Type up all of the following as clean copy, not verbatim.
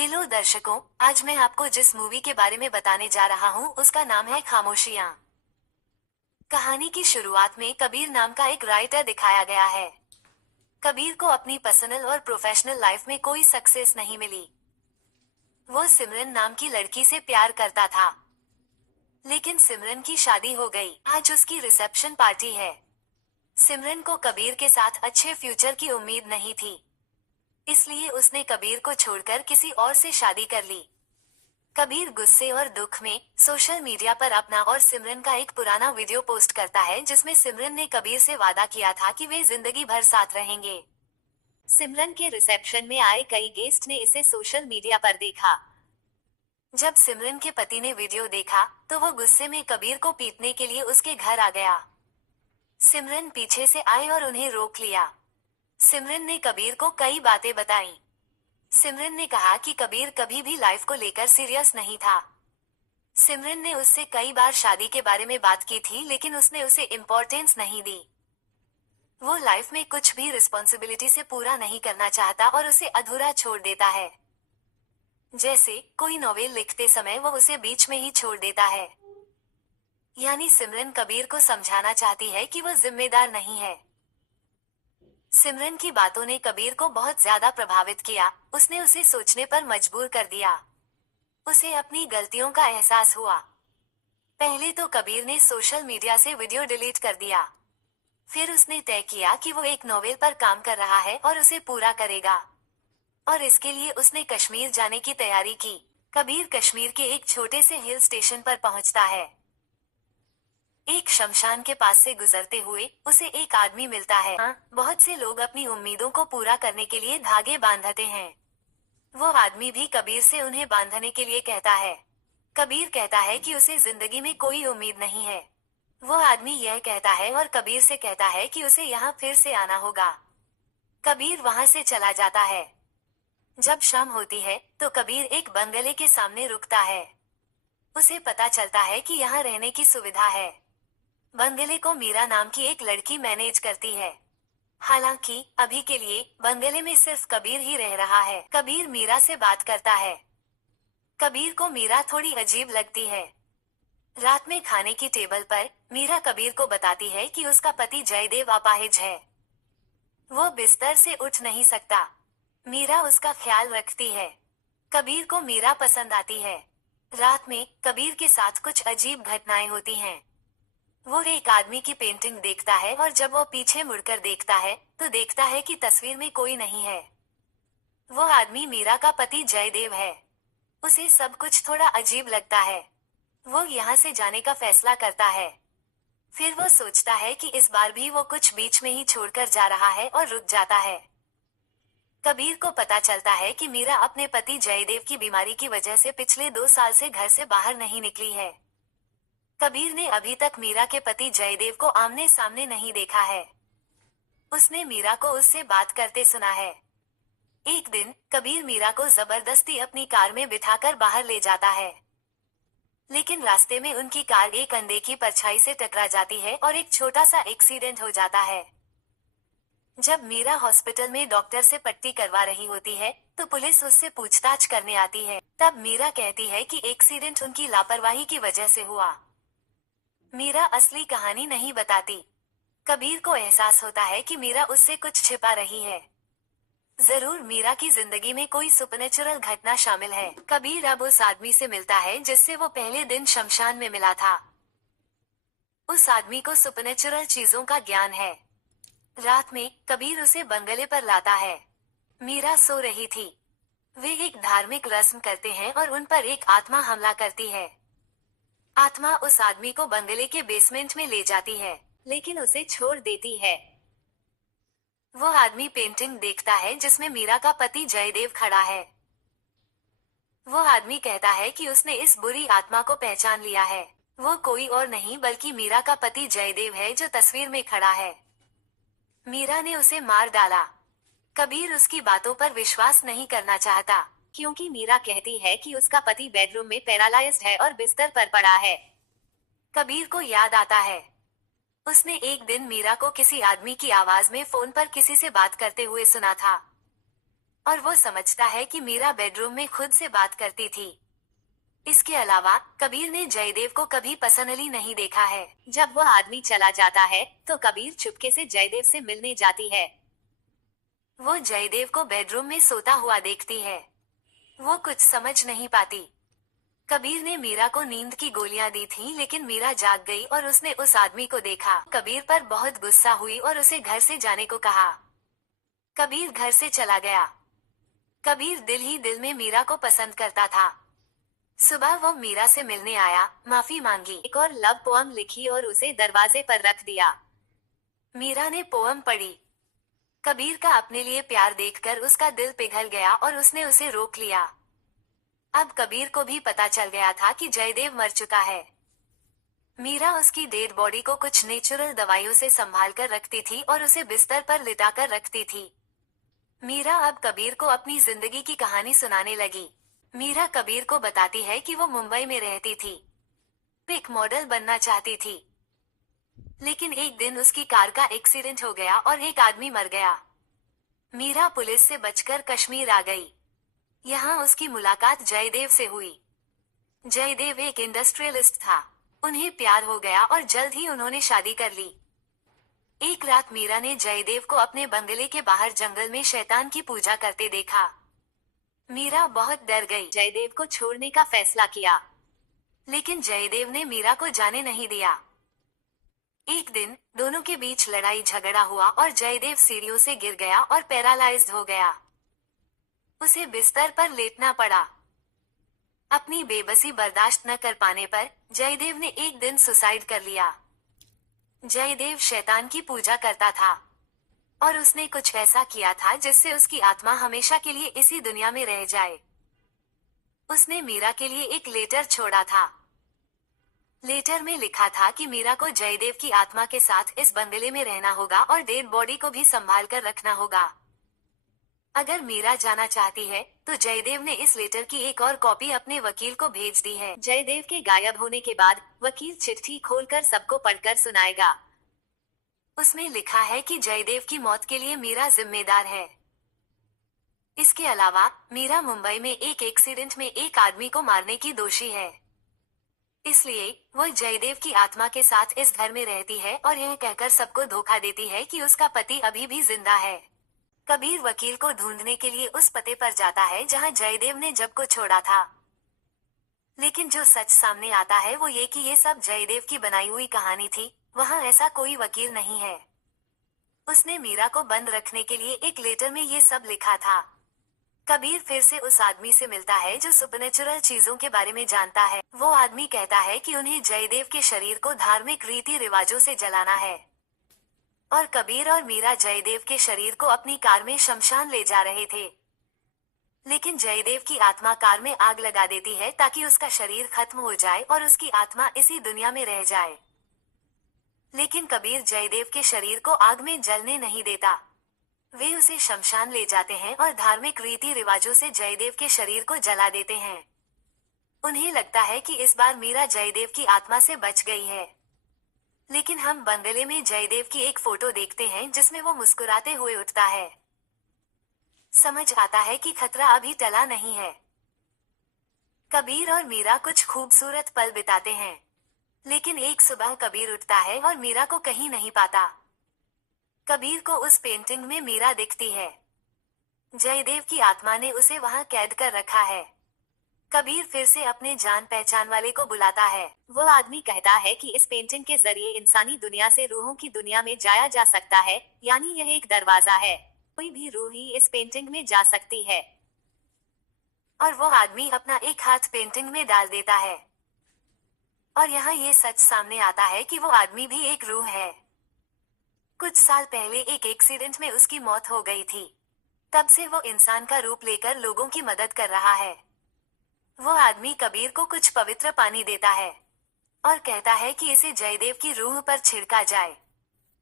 Hello दर्शकों, आज मैं आपको जिस मूवी के बारे में बताने जा रहा हूँ उसका नाम है खामोशियाँ। कहानी की शुरुआत में कबीर नाम का एक राइटर दिखाया गया है। कबीर को अपनी पर्सनल और प्रोफेशनल लाइफ में कोई सक्सेस नहीं मिली। वो सिमरन नाम की लड़की से प्यार करता था, लेकिन सिमरन की शादी हो गई। आज उसकी रिसेप्शन पार्टी है। सिमरन को कबीर के साथ अच्छे फ्यूचर की उम्मीद नहीं थी, इसलिए उसने कबीर को छोड़कर किसी और से शादी कर ली। कबीर गुस्से और दुख में सोशल मीडिया पर अपना और सिमरन का एक पुराना वीडियो पोस्ट करता है, जिसमें सिमरन ने कबीर से वादा किया था कि वे जिंदगी भर साथ रहेंगे। सिमरन के रिसेप्शन में आए कई गेस्ट ने इसे सोशल मीडिया पर देखा। जब सिमरन के पति ने वीडियो देखा तो वो गुस्से में कबीर को पीटने के लिए उसके घर आ गया। सिमरन पीछे से आई और उन्हें रोक लिया। सिमरन ने कबीर को कई बातें बताई। सिमरन ने कहा कि कबीर कभी भी लाइफ को लेकर सीरियस नहीं था। सिमरन ने उससे कई बार शादी के बारे में बात की थी, लेकिन उसने उसे इम्पोर्टेंस नहीं दी। वो लाइफ में कुछ भी रिस्पॉन्सिबिलिटी से पूरा नहीं करना चाहता और उसे अधूरा छोड़ देता है। जैसे कोई नॉवेल लिखते समय वो उसे बीच में ही छोड़ देता है। यानी सिमरन कबीर को समझाना चाहती है कि वो जिम्मेदार नहीं है। सिमरन की बातों ने कबीर को बहुत ज्यादा प्रभावित किया। उसने उसे सोचने पर मजबूर कर दिया। उसे अपनी गलतियों का एहसास हुआ। पहले तो कबीर ने सोशल मीडिया से वीडियो डिलीट कर दिया। फिर उसने तय किया कि वो एक नॉवेल पर काम कर रहा है और उसे पूरा करेगा, और इसके लिए उसने कश्मीर जाने की तैयारी की। कबीर कश्मीर के एक छोटे से हिल स्टेशन पर पहुंचता है। एक शमशान के पास से गुजरते हुए उसे एक आदमी मिलता है। बहुत से लोग अपनी उम्मीदों को पूरा करने के लिए धागे बांधते हैं। वो आदमी भी कबीर से उन्हें बांधने के लिए कहता है। कबीर कहता है कि उसे जिंदगी में कोई उम्मीद नहीं है। वो आदमी यह कहता है और कबीर से कहता है कि उसे यहाँ फिर से आना होगा। कबीर वहाँ से चला जाता है। जब शाम होती है तो कबीर एक बंगले के सामने रुकता है। उसे पता चलता है कि यहाँ रहने की सुविधा है। बंगले को मीरा नाम की एक लड़की मैनेज करती है। हालांकि अभी के लिए बंगले में सिर्फ कबीर ही रह रहा है। कबीर मीरा से बात करता है। कबीर को मीरा थोड़ी अजीब लगती है। रात में खाने की टेबल पर मीरा कबीर को बताती है कि उसका पति जयदेव अपाहिज है। वो बिस्तर से उठ नहीं सकता। मीरा उसका ख्याल रखती है। कबीर को मीरा पसंद आती है। रात में कबीर के साथ कुछ अजीब घटनाएं होती हैं। वो एक आदमी की पेंटिंग देखता है और जब वो पीछे मुड़कर देखता है तो देखता है कि तस्वीर में कोई नहीं है। वो आदमी मीरा का पति जयदेव है। उसे सब कुछ थोड़ा अजीब लगता है। वो यहाँ से जाने का फैसला करता है। फिर वो सोचता है कि इस बार भी वो कुछ बीच में ही छोड़कर जा रहा है और रुक जाता है। कबीर को पता चलता है कि मीरा अपने पति जयदेव की बीमारी की वजह से पिछले 2 साल से घर से बाहर नहीं निकली है। कबीर ने अभी तक मीरा के पति जयदेव को आमने सामने नहीं देखा है। उसने मीरा को उससे बात करते सुना है। एक दिन कबीर मीरा को जबरदस्ती अपनी कार में बिठाकर बाहर ले जाता है, लेकिन रास्ते में उनकी कार एक अनदेखी परछाई से टकरा जाती है और एक छोटा सा एक्सीडेंट हो जाता है। जब मीरा हॉस्पिटल में डॉक्टर से पट्टी करवा रही होती है तो पुलिस उससे पूछताछ करने आती है। तब मीरा कहती है कि एक्सीडेंट उनकी लापरवाही की वजह से हुआ। मीरा असली कहानी नहीं बताती। कबीर को एहसास होता है कि मीरा उससे कुछ छिपा रही है। जरूर मीरा की जिंदगी में कोई सुपरनेचुरल घटना शामिल है। कबीर अब उस आदमी से मिलता है जिससे वो पहले दिन शमशान में मिला था। उस आदमी को सुपरनेचुरल चीजों का ज्ञान है। रात में कबीर उसे बंगले पर लाता है। मीरा सो रही थी। वे एक धार्मिक रस्म करते हैं और उन पर एक आत्मा हमला करती है। आत्मा उस आदमी को बंगले के बेसमेंट में ले जाती है, लेकिन उसे छोड़ देती है। वो आदमी पेंटिंग देखता है जिसमें मीरा का पति जयदेव खड़ा है। वो आदमी कहता है कि उसने इस बुरी आत्मा को पहचान लिया है। वो कोई और नहीं बल्कि मीरा का पति जयदेव है जो तस्वीर में खड़ा है। मीरा ने उसे मार डाला। कबीर उसकी बातों पर विश्वास नहीं करना चाहता, क्योंकि मीरा कहती है कि उसका पति बेडरूम में पैरालाइज्ड है और बिस्तर पर पड़ा है। कबीर को याद आता है, उसने एक दिन मीरा को किसी आदमी की आवाज में फोन पर किसी से बात करते हुए सुना था। और वो समझता है कि मीरा बेडरूम में खुद से बात करती थी। इसके अलावा कबीर ने जयदेव को कभी पर्सनली नहीं देखा है। जब वह आदमी चला जाता है तो कबीर चुपके से जयदेव से मिलने जाती है। वो जयदेव को बेडरूम में सोता हुआ देखती है। वो कुछ समझ नहीं पाती। कबीर ने मीरा को नींद की गोलियां दी थी, लेकिन मीरा जाग गई और उसने उस आदमी को देखा। कबीर पर बहुत गुस्सा हुई और उसे घर से जाने को कहा। कबीर घर से चला गया। कबीर दिल ही दिल में मीरा को पसंद करता था। सुबह वो मीरा से मिलने आया, माफी मांगी, एक और लव पोअम लिखी और उसे दरवाजे पर रख दिया। मीरा ने पोअम पढ़ी। कबीर का अपने लिए प्यार देखकर उसका दिल पिघल गया और उसने उसे रोक लिया। अब कबीर को भी पता चल गया था कि जयदेव मर चुका है। मीरा उसकी डेड बॉडी को कुछ नेचुरल दवाइयों से संभाल कर रखती थी और उसे बिस्तर पर लिटाकर रखती थी। मीरा अब कबीर को अपनी जिंदगी की कहानी सुनाने लगी। मीरा कबीर को बताती है कि वो मुंबई में रहती थी, एक मॉडल बनना चाहती थी, लेकिन एक दिन उसकी कार का एक्सीडेंट हो गया और एक आदमी मर गया। मीरा पुलिस से बचकर कश्मीर आ गई। यहाँ उसकी मुलाकात जयदेव से हुई। जयदेव एक इंडस्ट्रियलिस्ट था। उन्हें प्यार हो गया और जल्द ही उन्होंने शादी कर ली। एक रात मीरा ने जयदेव को अपने बंगले के बाहर जंगल में शैतान की पूजा करते देखा। मीरा बहुत डर गई। जयदेव को छोड़ने का फैसला किया, लेकिन जयदेव ने मीरा को जाने नहीं दिया। एक दिन दोनों के बीच लड़ाई झगड़ा हुआ और जयदेव सीढ़ियों से गिर गया और पैरालाइज्ड हो गया। उसे बिस्तर पर लेटना पड़ा। अपनी बेबसी बर्दाश्त न कर पाने पर जयदेव ने एक दिन सुसाइड कर लिया। जयदेव शैतान की पूजा करता था और उसने कुछ ऐसा किया था जिससे उसकी आत्मा हमेशा के लिए इसी दुनिया में रह जाए। उसने मीरा के लिए एक लेटर छोड़ा था। लेटर में लिखा था कि मीरा को जयदेव की आत्मा के साथ इस बंगले में रहना होगा और डेड बॉडी को भी संभाल कर रखना होगा। अगर मीरा जाना चाहती है तो जयदेव ने इस लेटर की एक और कॉपी अपने वकील को भेज दी है। जयदेव के गायब होने के बाद वकील चिट्ठी खोलकर सबको पढ़कर सुनाएगा। उसमें लिखा है कि जयदेव की मौत के लिए मीरा जिम्मेदार है। इसके अलावा मीरा मुंबई में एक एक्सीडेंट में एक आदमी को मारने की दोषी है, इसलिए वो जयदेव की आत्मा के साथ इस घर में रहती है और यह कहकर सबको धोखा देती है कि उसका पति अभी भी जिंदा है। कबीर वकील को ढूंढने के लिए उस पते पर जाता है जहां जयदेव ने जब को छोड़ा था, लेकिन जो सच सामने आता है वो ये कि ये सब जयदेव की बनाई हुई कहानी थी। वहां ऐसा कोई वकील नहीं है। उसने मीरा को बंद रखने के लिए एक लेटर में ये सब लिखा था। कबीर फिर से उस आदमी से मिलता है जो सुपरनेचुरल चीजों के बारे में जानता है। वो आदमी कहता है कि उन्हें जयदेव के शरीर को धार्मिक रीति रिवाजों से जलाना है और कबीर और मीरा जयदेव के शरीर को अपनी कार में शमशान ले जा रहे थे, लेकिन जयदेव की आत्मा कार में आग लगा देती है ताकि उसका शरीर खत्म हो जाए और उसकी आत्मा इसी दुनिया में रह जाए। लेकिन कबीर जयदेव के शरीर को आग में जलने नहीं देता। वे उसे शमशान ले जाते हैं और धार्मिक रीति रिवाजों से जयदेव के शरीर को जला देते हैं। उन्हें लगता है कि इस बार मीरा जयदेव की आत्मा से बच गई है, लेकिन हम बंगले में जयदेव की एक फोटो देखते हैं जिसमें वो मुस्कुराते हुए उठता है। समझ आता है कि खतरा अभी टला नहीं है। कबीर और मीरा कुछ खूबसूरत पल बिताते हैं, लेकिन एक सुबह कबीर उठता है और मीरा को कहीं नहीं पाता। कबीर को उस पेंटिंग में मीरा दिखती है। जयदेव की आत्मा ने उसे वहां कैद कर रखा है। कबीर फिर से अपने जान पहचान वाले को बुलाता है। वो आदमी कहता है कि इस पेंटिंग के जरिए इंसानी दुनिया से रूहों की दुनिया में जाया जा सकता है, यानी यह एक दरवाजा है। कोई भी रूह ही इस पेंटिंग में जा सकती है। और वो आदमी अपना एक हाथ पेंटिंग में डाल देता है और यहाँ ये सच सामने आता है कि वो आदमी भी एक रूह है। कुछ साल पहले एक एक्सीडेंट में उसकी मौत हो गई थी। तब से वो इंसान का रूप लेकर लोगों की मदद कर रहा है। वो आदमी कबीर को कुछ पवित्र पानी देता है और कहता है कि इसे जयदेव की रूह पर छिड़का जाए।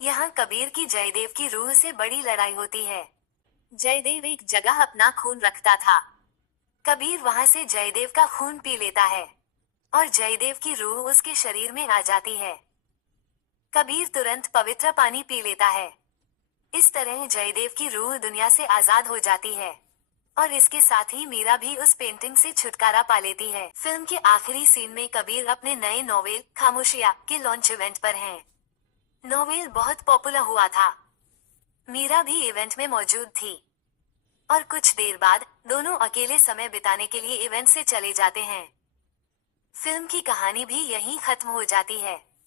यहाँ कबीर की जयदेव की रूह से बड़ी लड़ाई होती है। जयदेव एक जगह अपना खून रखता था। कबीर वहां से जयदेव का खून पी लेता है और जयदेव की रूह उसके शरीर में आ जाती है। कबीर तुरंत पवित्र पानी पी लेता है। इस तरह जयदेव की रूह दुनिया से आजाद हो जाती है। और इसके साथ ही मीरा भी उस पेंटिंग से छुटकारा पा लेती है। फिल्म के आखिरी सीन में कबीर अपने नए नोवेल खामोशियां के लॉन्च इवेंट पर हैं। नोवेल बहुत पॉपुलर हुआ था। मीरा भी इवेंट में मौजूद थी और कुछ देर बाद दोनों अकेले समय बिताने के लिए इवेंट से चले जाते हैं। फिल्म की कहानी भी यहीं खत्म हो जाती है।